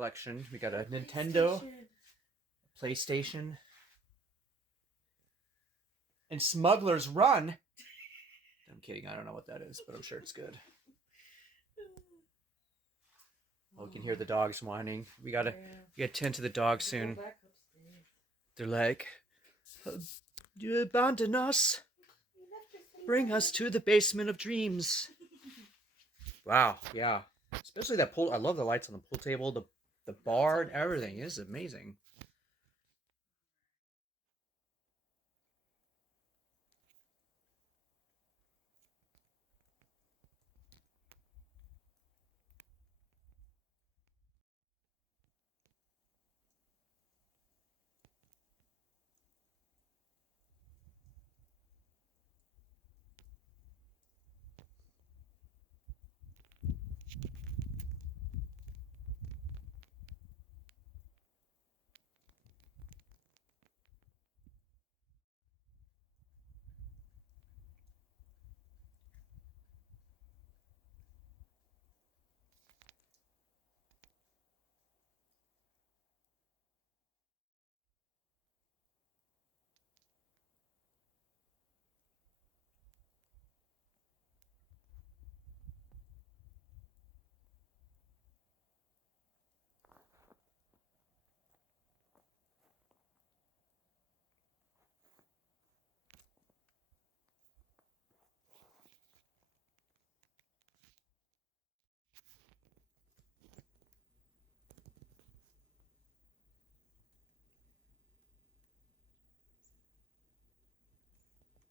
collection. We got a Nintendo, PlayStation, and Smuggler's Run. I'm kidding. I don't know what that is, but I'm sure it's good. Oh, we can hear the dogs whining. We gotta tend to the dogs soon. They're like, you abandon us. Bring us to the basement of dreams. Wow, yeah. Especially that pool. I love the lights on the pool table, the bar, and everything. It is amazing.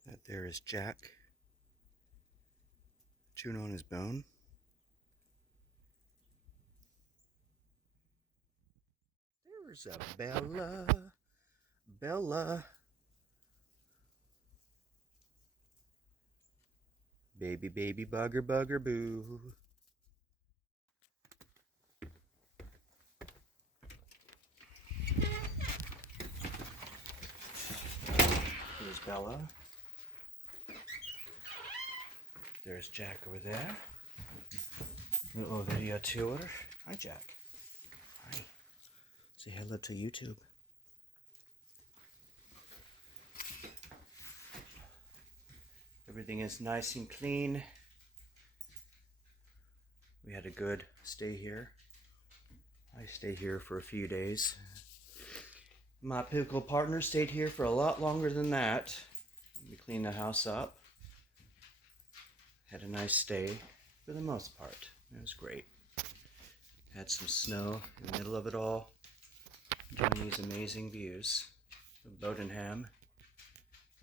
That there is Jack chewing on his bone. There's a Bella. Bella. Baby, baby, bugger, bugger, boo. There's Bella. There's Jack over there. A little video tour. Hi, Jack. Hi. Say hello to YouTube. Everything is nice and clean. We had a good stay here. I stayed here for a few days. My pickle partner stayed here for a lot longer than that. We cleaned the house up. Had a nice stay for the most part. It was great. Had some snow in the middle of it all. Enjoying these amazing views of Bowdoinham.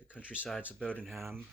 The countrysides of Bowdoinham.